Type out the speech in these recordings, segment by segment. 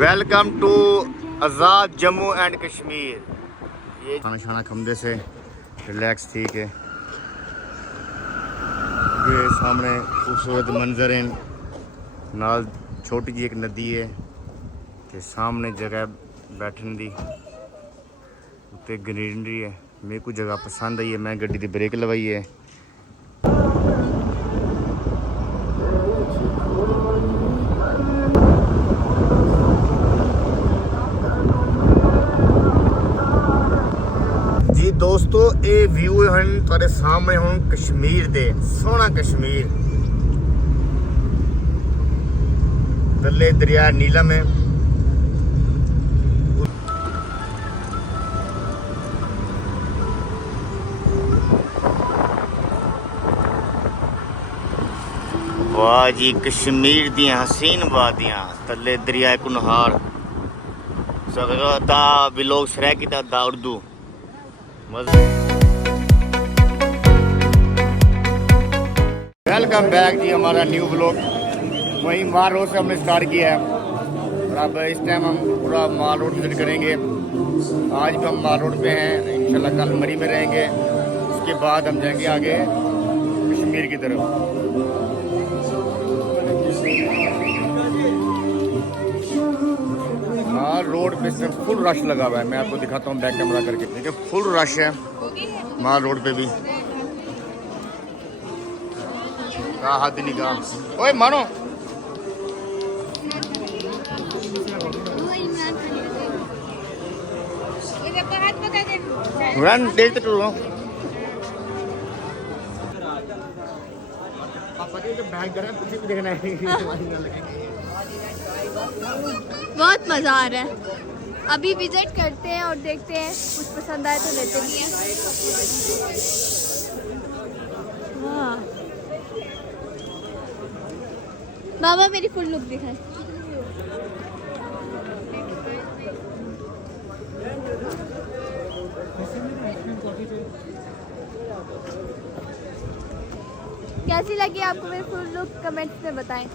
Welcome to Azad Jammu and Kashmir. ये खाना शाना खमदे से रिलैक्स थी के ये सामने खूबसूरत मंजर हैं, नाल छोटी जी एक नदी है ते सामने जगह बैठने दी उत्ते ग्रीनरी है। मेरे को जगह पसंद आई है, मैं गड्डी दी ब्रेक लवाई है। जी दोस्तों, ये व्यू हैं तुहाडे सामने हुण कश्मीर दे, सोहना कश्मीर। थल्ले दरिया नीलम है। वाह जी, कश्मीर दी हसीन वादियां, थल्ले दरिया कुनहार, सगदा बिलोग सराकी दा उर्दू। वेलकम बैक जी, हमारा न्यू ब्लॉग वहीं माल रोड से हमने स्टार्ट किया है और अब इस टाइम हम पूरा माल रोड विजिट करेंगे। आज भी हम माल रोड पे हैं, इंशाल्लाह कल मरी में रहेंगे, उसके बाद हम जाएंगे आगे कश्मीर की तरफ। माल रोड पे सिर्फ फुल रश लगा हुआ है, मैं आपको दिखाता हूँ बैक कैमरा करके। देखिए फुल रश है माल रोड पे भी। हाथ नहीं कहा, ओए मानो रन देखते टूर देखना है। बहुत मज़ा आ रहा है। अभी विजिट करते हैं और देखते हैं, कुछ पसंद आए तो लेते भी हैं। वाह बाबा, मेरी फुल लुक दिखाए। कैसी लगी आपको मेरी फुल लुक, कमेंट्स में बताएं।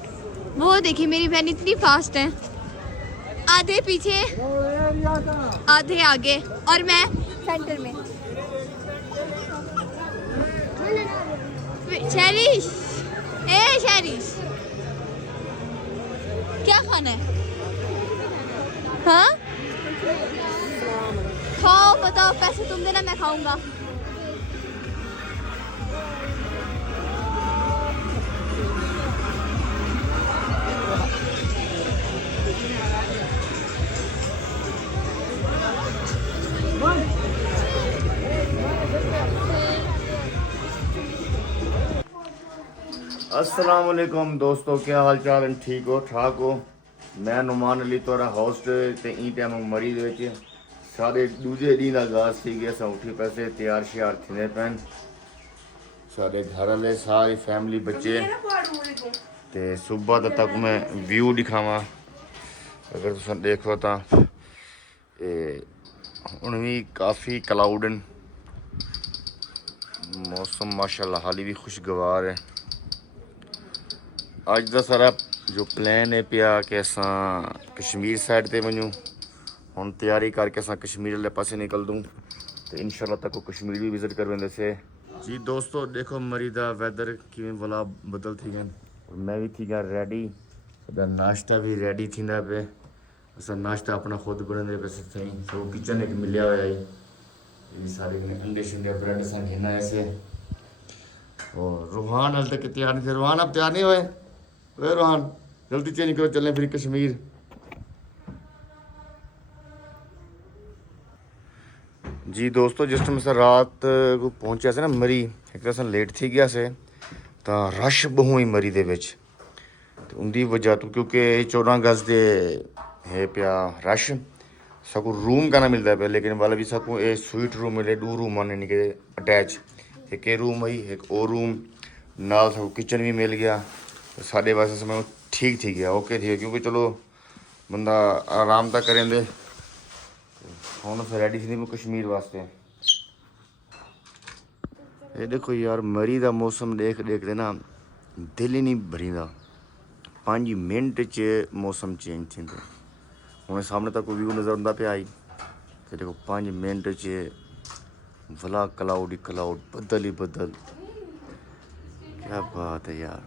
वो देखिए मेरी बहन इतनी फास्ट है, आधे पीछे आधे आगे और मैं सेंटर में। शैरिश, ए शैरिश, क्या खाना है? हाँ खाओ, बताओ, पैसे तुम देना, मैं खाऊंगा। अस्सलाम वालेकुम दोस्तों, क्या हाल चाल है? ठीक हो ठाक हो? मैं नुमान अली तोरा होस्ट ते ई टाइम मरी दे विच सारे दूजे दी दा आगाज़ थी गया। असां उठी पैसे तैयार श्यार थिंदे पैन, सारे घर वाले सारी फैमिली बच्चे ते सुबह तक मैं व्यू दिखावा। अगर तुम देखो तो हुण भी काफ़ी क्लाउड न, मौसम माशाल्लाह हाली भी खुशगवार है। अज का सारा जो प्लान है पिया कि असां कश्मीर साइड ते वञूं। हुण तैयारी करके असां कश्मीर वाले पासे निकल दूँ तो इंशाल्लाह तक कश्मीर भी विजिट कर वेंदे से। जी दोस्तों देखो मरी दा वैदर किवें भला बदल थी गया और मैं भी थी गया रेडी, साडा नाश्ता भी रेडी थींदा पे। असां नाश्ता अपना खुद बनांदे पे सही, सो किचन एक मिलिया होया है। ये सारे अंडे शंडे ब्रेड असां घेना ऐसे। और रूहान हाल तक तैयार नहीं थे। रूहान आप तैयार नहीं हुए? वे रोहन जल्दी चेंज करो, चलें फिर कश्मीर। जी दोस्तों, जिस टाइम असां रात को पहुंचे से ना मरी, एक तो लेट थी गया से तो रश बहु ही मरी दे विच ते उनकी वजह तो क्योंकि 14 गज दे है पिया रश, सकू रूम का ना मिलता पे, लेकिन वाला भी सकू ये स्वीट रूम मिले। 2 रूम आने नहीं के अटैच, एक रूम आई एक और रूम नाल सकू किचन भी मिल गया। तो साढ़े वास्ते समय ठीक थी गया, ओके थी, क्योंकि चलो बंदा आराम तक करें दे। हम फिर रेडी थी कश्मीर वास्ते। ये देखो यार मरी का मौसम देख देखते ना दिल ही नहीं भरीदा। 5 ਮਿੰਟ 'ਚ मौसम चेंज थींदो। हुण सामने तक व्यू नज़र आंदा पिया आई ते देखो 5 मिनट 'ਚ भला क्लाउड ही क्लाउड, बदल ही बदल। क्या बात है यार,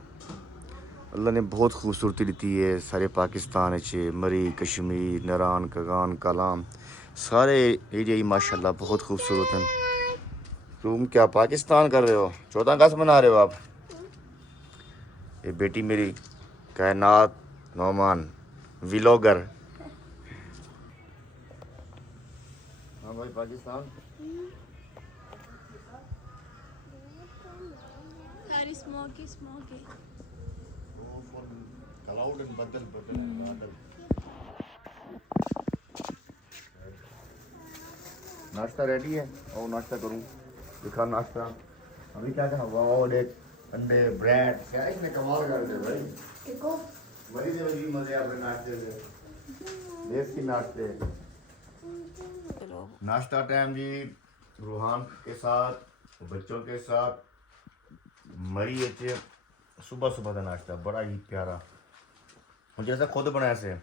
अल्लाह ने बहुत खूबसूरती दी है सारे पाकिस्तान च। मरी, कश्मीर, नारान, कगान, कालाम सारे एरिया ही माशाल्लाह बहुत खूबसूरत हैं। तुम क्या पाकिस्तान कर रहे हो? 14 अगस्त मना रहे हो आप? ये बेटी मेरी कायनात नौमान व्लॉगर। हाँ भाई पाकिस्तान सारी स्मोकी स्मोकी। क्लाउड एंड बदल बदल। नाश्ता रेडी है और नाश्ता करूं, दिखा नाश्ता। अभी क्या था? वाह, एक अंडे ब्रेड, क्या इसने कमाल कर दिया भाई। देखो बड़ी देवी मजे अपने नाश्ते से, देसी नाश्ते। नाश्ता टाइम जी, रूहान के साथ बच्चों के साथ मरी है। सुबह सुबह का नाश्ता बड़ा ही प्यारा, मुझे ऐसा खुद बनाया से,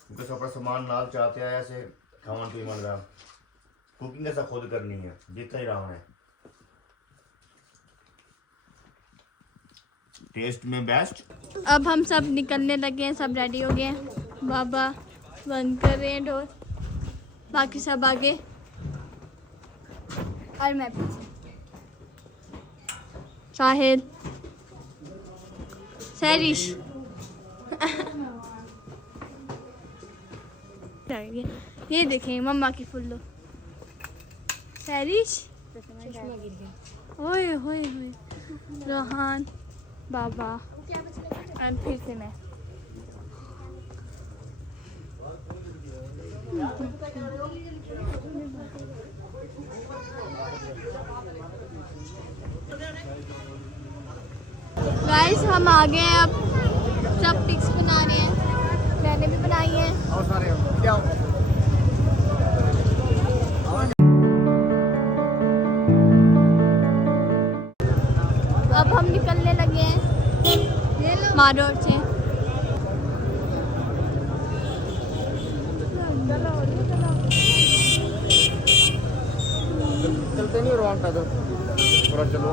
क्योंकि सब अपना सामान नाल चाहते आया से खावन पीवन का। कुकिंग ऐसा खुद करनी है जितना ही रावण है। टेस्ट में बेस्ट। अब हम सब निकलने लगे हैं, सब रेडी हो गए हैं। बाबा बंद कर रहे हैं डोर, बाकी सब आगे और मैं पीछे। शाहिद, सैरिश ये देखें मम्मा की फुल्लो सैरिश। ओए होए होए, रोहान, बाबा और फिर से मैं। गाइस हम आ गए हैं, अब सब पिक्स बना रहे हैं, मैंने भी बनाई है। और सारे क्या अब हम निकलने लगे हैं मारोड से। चलते नहीं रोहन पैदल थोड़ा चलो।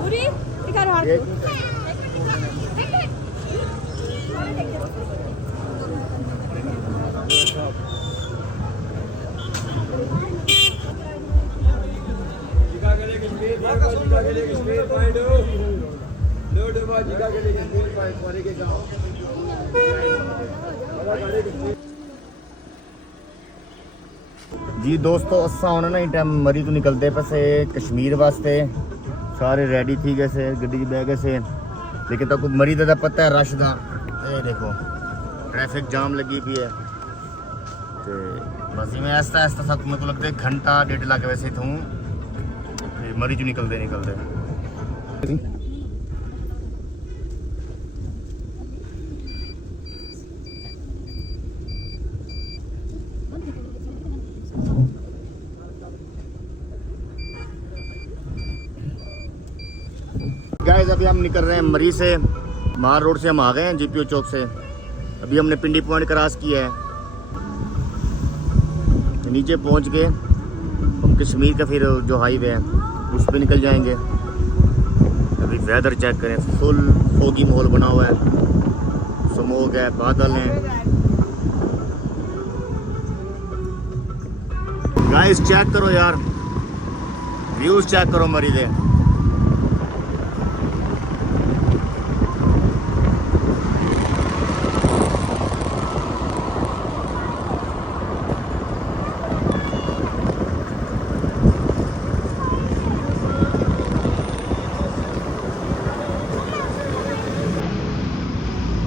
जी दोस्तों, असा होने ना ही टाइम मरी तो निकलते पैसे कश्मीर वास्ते। सारे रेडी थी गए से, गड्डी बह गए से, लेकिन तक मरी का पता है रश का। ये देखो ट्रैफिक जाम लगी पी है तो बस मैं ऐसा ऐसा सब मेरे को लगता है घंटा डेढ़ लाख वैसे थूँ मरी चो निकलते निकलते। गाइस अभी हम निकल रहे हैं मरी से। मार रोड से हम आ गए हैं जीपीओ चौक से। अभी हमने पिंडी पॉइंट क्रॉस किया है, नीचे पहुंच के हम कश्मीर का फिर जो हाईवे है उस पर निकल जाएंगे। अभी वेदर चेक करें, फुल फोगी माहौल बना हुआ है, स्मोक है, बादल हैं। गाइस चेक करो यार, व्यूज चेक करो मरी दे।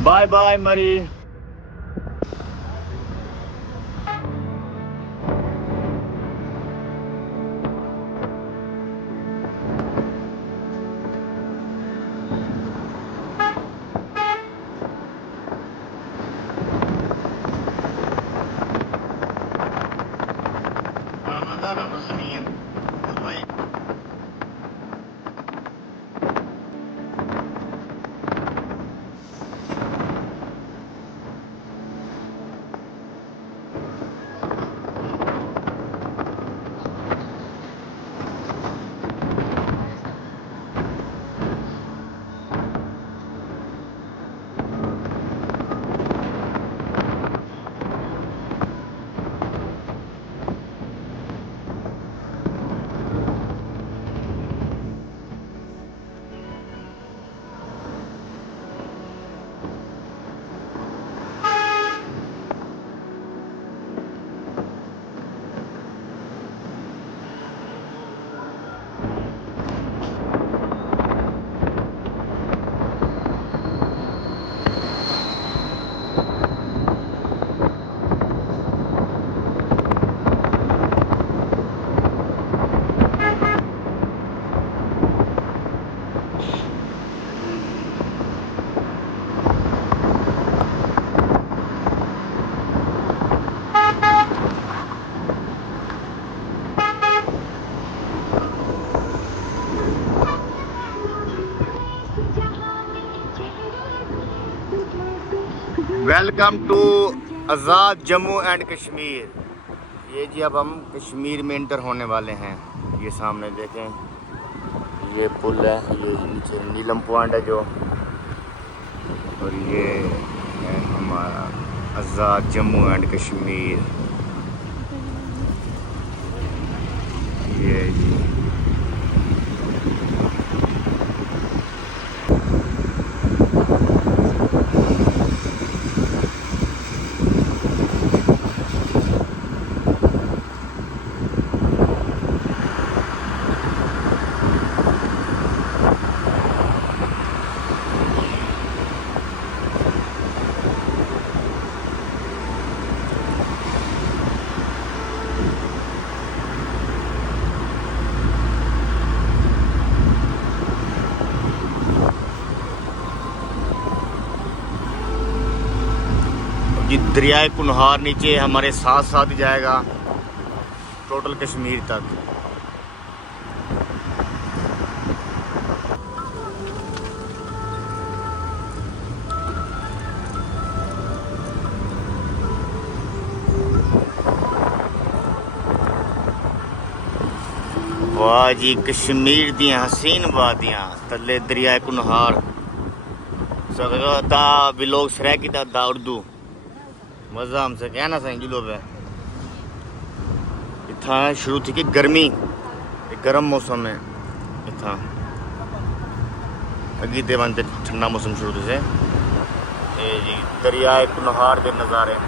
Bye bye Mari. Welcome to Azad Jammu and Kashmir. ये जी अब हम कश्मीर में इंटर होने वाले हैं। ये सामने देखें, ये पुल है, ये नीचे नीलम पॉइंट है जो, और ये है हमारा आज़ाद जम्मू एंड कश्मीर। ये जी दरियाए कुनहार नीचे हमारे साथ साथ ही जाएगा टोटल कश्मीर तक। वाह जी, कश्मीर दियां हसीन वादियां तले दरियाए कुनहार दा बिलोग सरै की दा उर्दू मज़ा हमसे कहना सही जिलो पे इतना शुरू थी कि गर्मी गर्म मौसम है इतना अगी ते बनते ठंडा मौसम शुरू से जी दरियाए कुनहार के नज़ारे।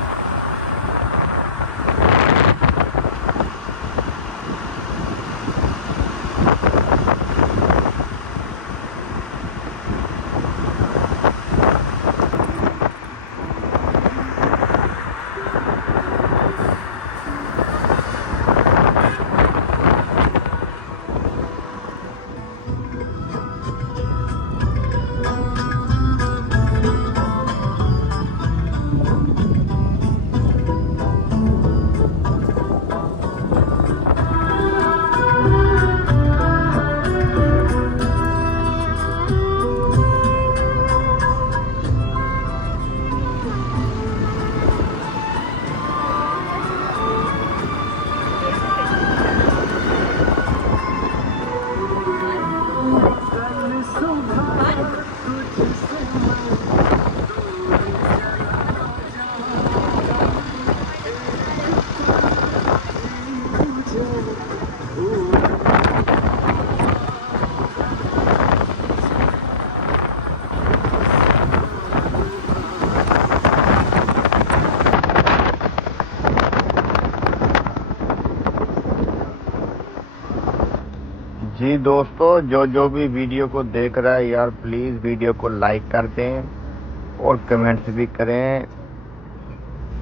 जी दोस्तों, जो भी वीडियो को देख रहा है यार प्लीज़ वीडियो को लाइक कर दें और कमेंट्स भी करें,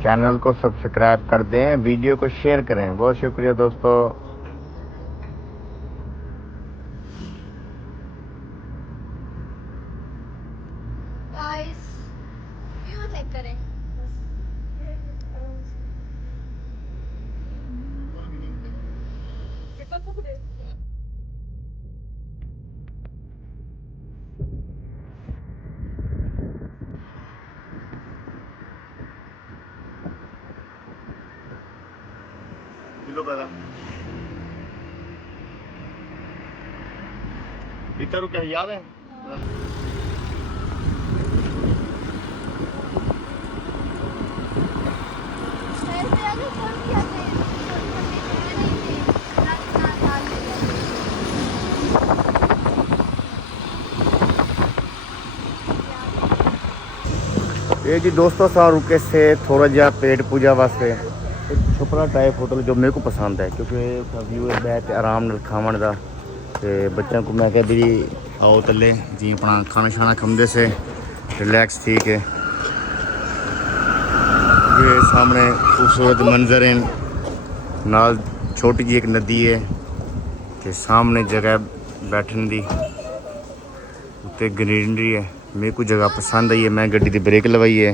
चैनल को सब्सक्राइब कर दें, वीडियो को शेयर करें। बहुत शुक्रिया दोस्तों। करें इधर क्या याद है? ये जी दोस्तों सा रुके से थोड़ा जा पेट पूजा वास्ते एक छुपरा टाइप होटल जो मेरे को पसंद है क्योंकि व्यू बैठ आराम नाल खावन दा ते बच्चों को मैं कह दी आओ तले जी अपना खाना शाना खमदे से रिलैक्स थी के ये सामने खूबसूरत मंजर है, नाल छोटी जी एक नदी है ते सामने जगह बैठने दी उत्ते ग्रीनरी है। मेरे को जगह पसंद आई है, मैं गड्डी की ब्रेक लवाई है।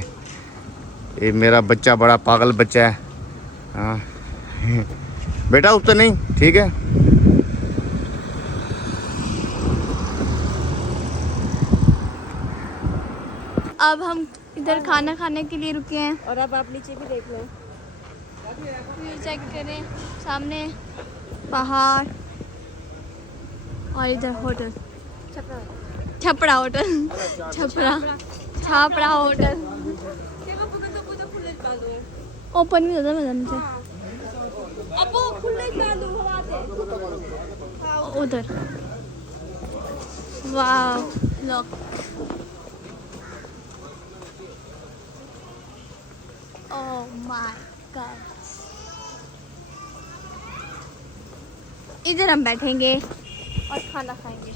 ये मेरा बच्चा बड़ा पागल बच्चा है। हाँ बेटा उत्तर नहीं ठीक है। अब हम इधर खाना खाने के लिए रुके हैं। और अब आप नीचे भी देख लो। व्यू चेक करें, सामने पहाड़ और इधर hotel Chhapra hotel Chhapra hotel open भी होता है मुझे उधर। वाह लुक, ओह माय गॉड। इधर हम बैठेंगे और खाना खाएंगे।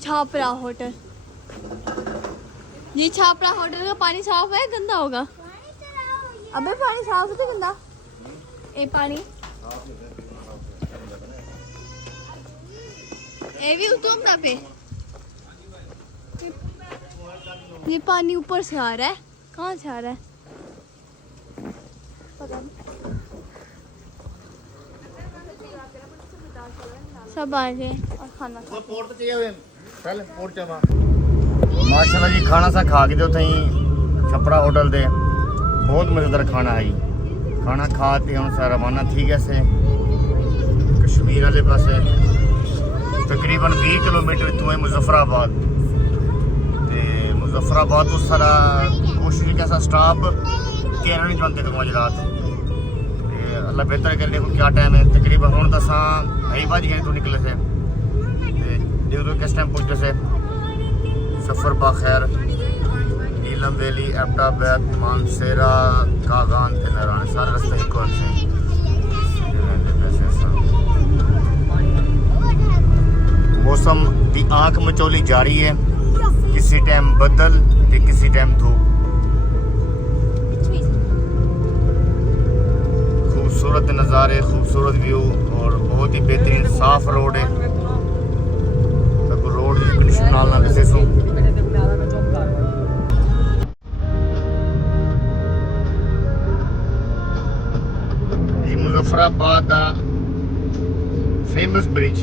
छापरा होटल, ये छापरा होटल का पानी साफ है गंदा होगा? अबे पानी साफ है तो गंदा ये पानी ये भी उतम ना पे ये पानी ऊपर से आ रहा है, कहाँ से आ रहा है पता नहीं। सब आ गए और खाना माशाल्लाह जी खाना सा खा के उथे छपरा होटल दे बहुत मज़ेदार खाना है जी। खाना खा के हम सारा रवाना थी गए से कश्मीर वाले पासे तकरीबन 20 किलोमीटर इतों है मुजफ्फराबाद। ते मुजफ्फराबाद तो सारा कोशिश कैसा स्टाफ 13 नहीं जानते तो आज रात अल्लाह बेहतर करने को क्या टाइम है तकरीबन हम दसा 2 बज गए तो निकले थे जो किस टाइम पहुँचे से सफ़र बाखैर नीलम वैली एबटाबाद मानसेरा कागान थे नारायण सारे रास्ते ही कौन से मौसम की आंख मचोली जारी है, किसी टाइम बदल तो किसी टाइम धूप। खूबसूरत नज़ारे, खूबसूरत व्यू और बहुत ही बेहतरीन साफ रोड है। रोड की कंडीशन नाल ना किसी सो मुजफ्फराबाद का फेमस ब्रिज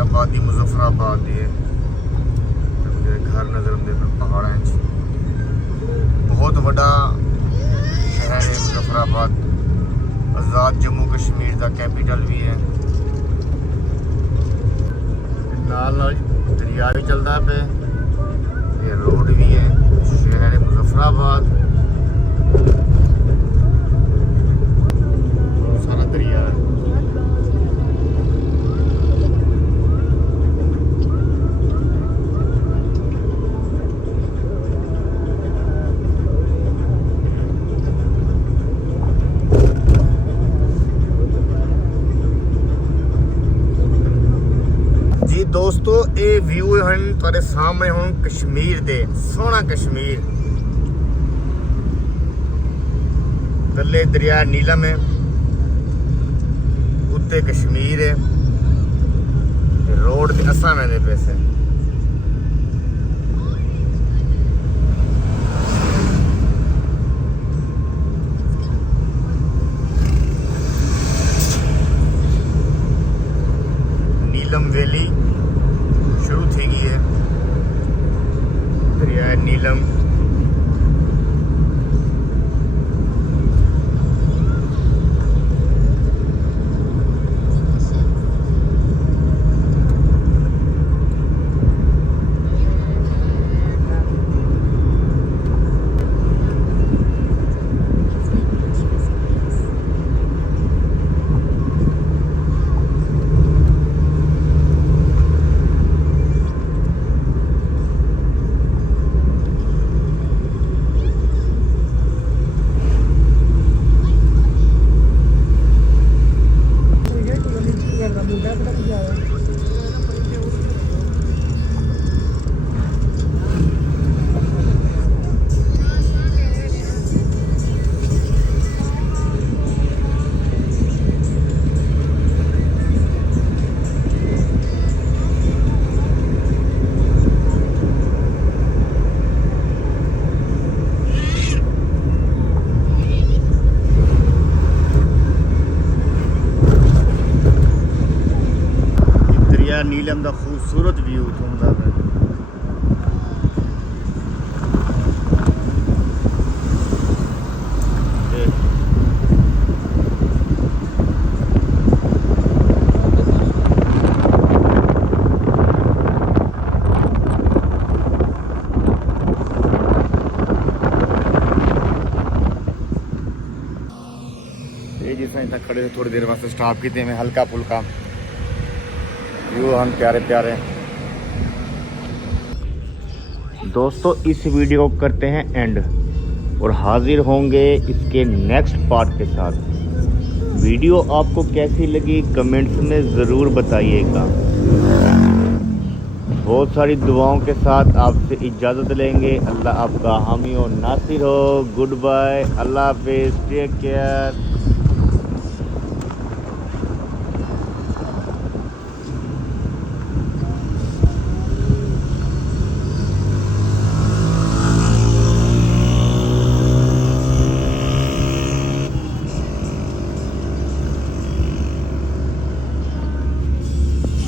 आबादी मुजफ्फराबाद है घर नजर आते पहाड़ा बहुत बड़ा शहर है मुजफ्फराबाद। आज़ाद जम्मू कश्मीर का कैपिटल भी है। नाल दरिया भी चलता पे ये रोड भी है। शहर है मुजफ्फराबाद सारा दरिया है। दोस्तों ये व्यू हैं तुहाडे सामने हुण कश्मीर दे सोहना कश्मीर थल्ले दरिया नीलम है उत्ते कश्मीर है रोड ते असां वेंदे पैसे नीलम वैली शुरू थी गई है दरिया नीलम। ਦਾ ਖੂਬਸੂਰਤ ਵਿਊ ਇਥੋਂ ਦਾ जिस तरह तक खड़े थे थोड़ी देर वास्ते स्टॉप किए में हल्का फुल्का व्यू हम प्यारे प्यारे। दोस्तों इस वीडियो को करते हैं एंड और हाजिर होंगे इसके नेक्स्ट पार्ट के साथ। वीडियो आपको कैसी लगी कमेंट्स में ज़रूर बताइएगा। बहुत सारी दुआओं के साथ आपसे इजाज़त लेंगे। अल्लाह आपका हामी और नासिर हो। गुड बाय, अल्लाह हाफिज़, टेक केयर।